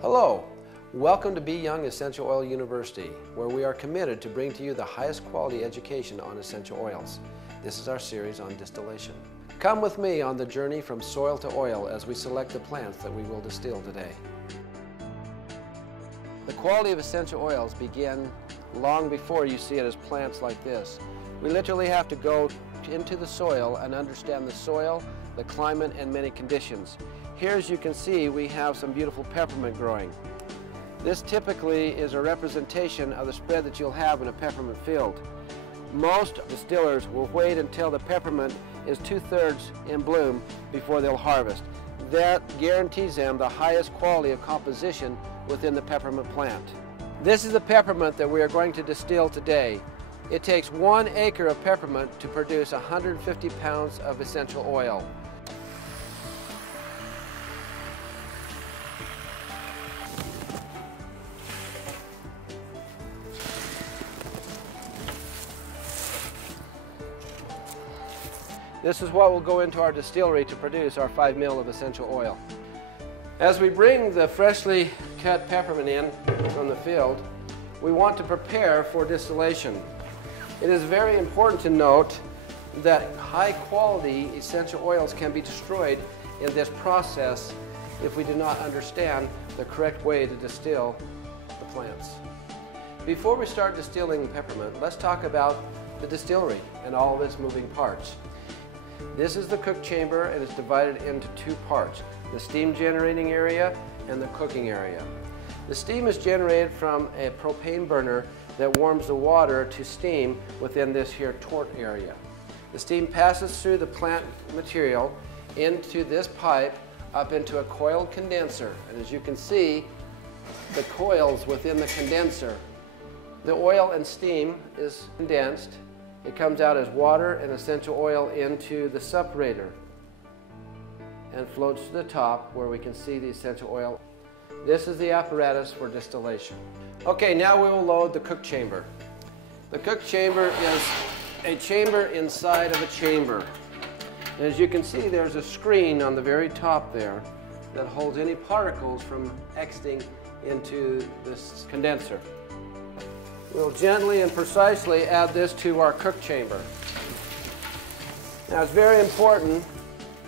Hello, welcome to Be Young Essential Oil University, where we are committed to bring to you the highest quality education on essential oils. This is our series on distillation. Come with me on the journey from soil to oil as we select the plants that we will distill today. The quality of essential oils begin long before you see it as plants like this. We literally have to go into the soil and understand the soil, the climate, and many conditions. Here, as you can see, we have some beautiful peppermint growing. This typically is a representation of the spread that you'll have in a peppermint field. Most distillers will wait until the peppermint is 2/3 in bloom before they'll harvest. That guarantees them the highest quality of composition within the peppermint plant. This is the peppermint that we are going to distill today. It takes 1 acre of peppermint to produce 150 pounds of essential oil. This is what will go into our distillery to produce our 5 ml of essential oil. As we bring the freshly cut peppermint in from the field, we want to prepare for distillation. It is very important to note that high quality essential oils can be destroyed in this process if we do not understand the correct way to distill the plants. Before we start distilling peppermint, let's talk about the distillery and all of its moving parts. This is the cook chamber, and it's divided into 2 parts, the steam generating area and the cooking area. The steam is generated from a propane burner that warms the water to steam within this here torch area. The steam passes through the plant material into this pipe up into a coiled condenser, and as you can see, the coils within the condenser. The oil and steam is condensed. It comes out as water and essential oil into the separator and floats to the top where we can see the essential oil. This is the apparatus for distillation. Okay, now we will load the cook chamber. The cook chamber is a chamber inside of a chamber. As you can see, there's a screen on the very top there that holds any particles from exiting into this condenser. We'll gently and precisely add this to our cook chamber. Now, it's very important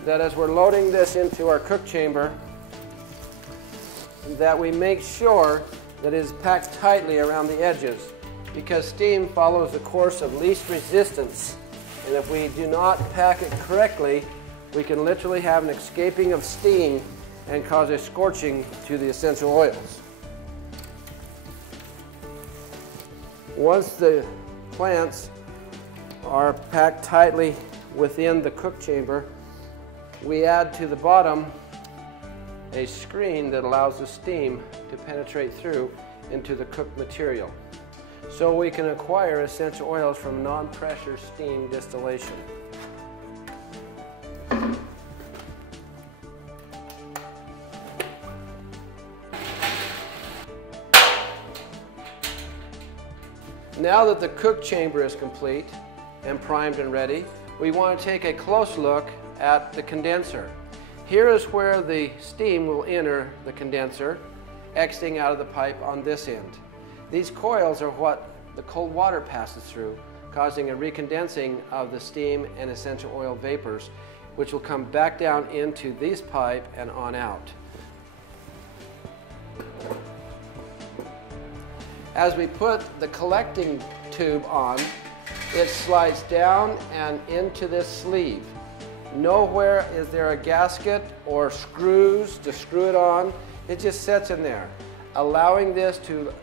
that as we're loading this into our cook chamber, that we make sure that it is packed tightly around the edges, because steam follows the course of least resistance, and if we do not pack it correctly, we can literally have an escaping of steam and cause a scorching to the essential oils. Once the plants are packed tightly within the cook chamber, we add to the bottom a screen that allows the steam to penetrate through into the cooked material, so we can acquire essential oils from non-pressure steam distillation. Now that the cook chamber is complete and primed and ready, we want to take a close look at the condenser. Here is where the steam will enter the condenser, exiting out of the pipe on this end. These coils are what the cold water passes through, causing a recondensing of the steam and essential oil vapors, which will come back down into this pipe and on out. As we put the collecting tube on, it slides down and into this sleeve. Nowhere is there a gasket or screws to screw it on. It just sits in there, allowing this to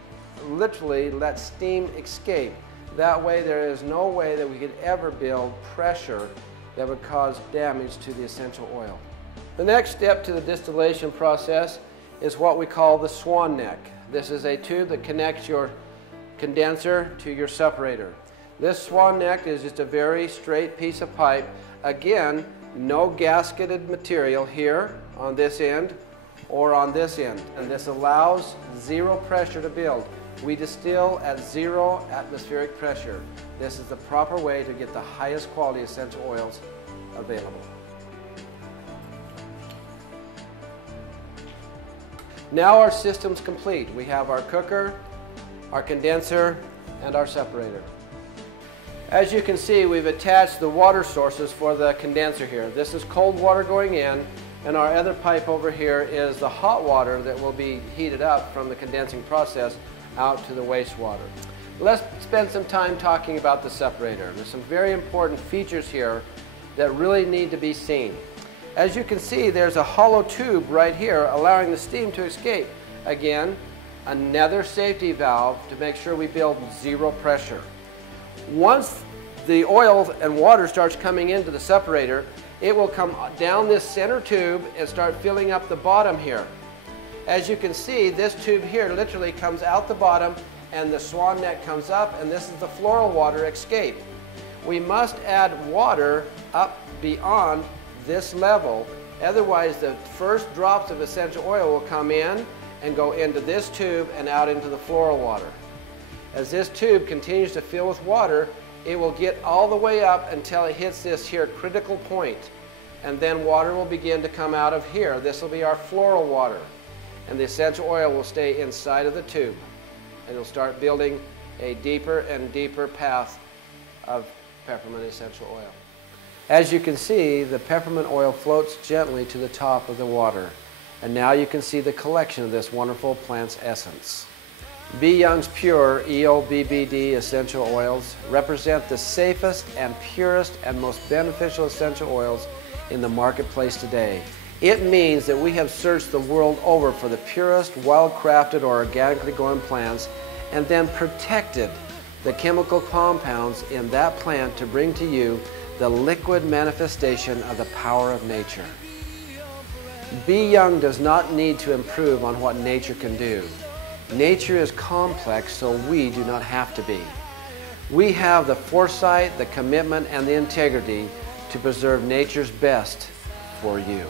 literally let steam escape. That way there is no way that we could ever build pressure that would cause damage to the essential oil. The next step to the distillation process is what we call the swan neck. This is a tube that connects your condenser to your separator. This swan neck is just a very straight piece of pipe. Again, no gasketed material here on this end or on this end. And this allows zero pressure to build. We distill at 0 atmospheric pressure. This is the proper way to get the highest quality essential oils available. Now our system's complete. We have our cooker, our condenser, and our separator. As you can see, we've attached the water sources for the condenser here. This is cold water going in, and our other pipe over here is the hot water that will be heated up from the condensing process out to the wastewater. Let's spend some time talking about the separator. There's some very important features here that really need to be seen. As you can see, there's a hollow tube right here allowing the steam to escape. Again, another safety valve to make sure we build zero pressure. Once the oil and water starts coming into the separator, it will come down this center tube and start filling up the bottom here. As you can see, this tube here literally comes out the bottom and the swan neck comes up, and this is the floral water escape. We must add water up beyond this level, otherwise the first drops of essential oil will come in and go into this tube and out into the floral water. As this tube continues to fill with water, it will get all the way up until it hits this here critical point, and then water will begin to come out of here. This will be our floral water, and the essential oil will stay inside of the tube, and it'll start building a deeper and deeper path of peppermint essential oil. As you can see, the peppermint oil floats gently to the top of the water, and now you can see the collection of this wonderful plant's essence. B. Young's Pure EOBBD essential oils represent the safest and purest and most beneficial essential oils in the marketplace today. It means that we have searched the world over for the purest, wild-crafted or organically grown plants, and then protected the chemical compounds in that plant to bring to you the liquid manifestation of the power of nature. B. Young does not need to improve on what nature can do. Nature is complex, so we do not have to be. We have the foresight, the commitment, and the integrity to preserve nature's best for you.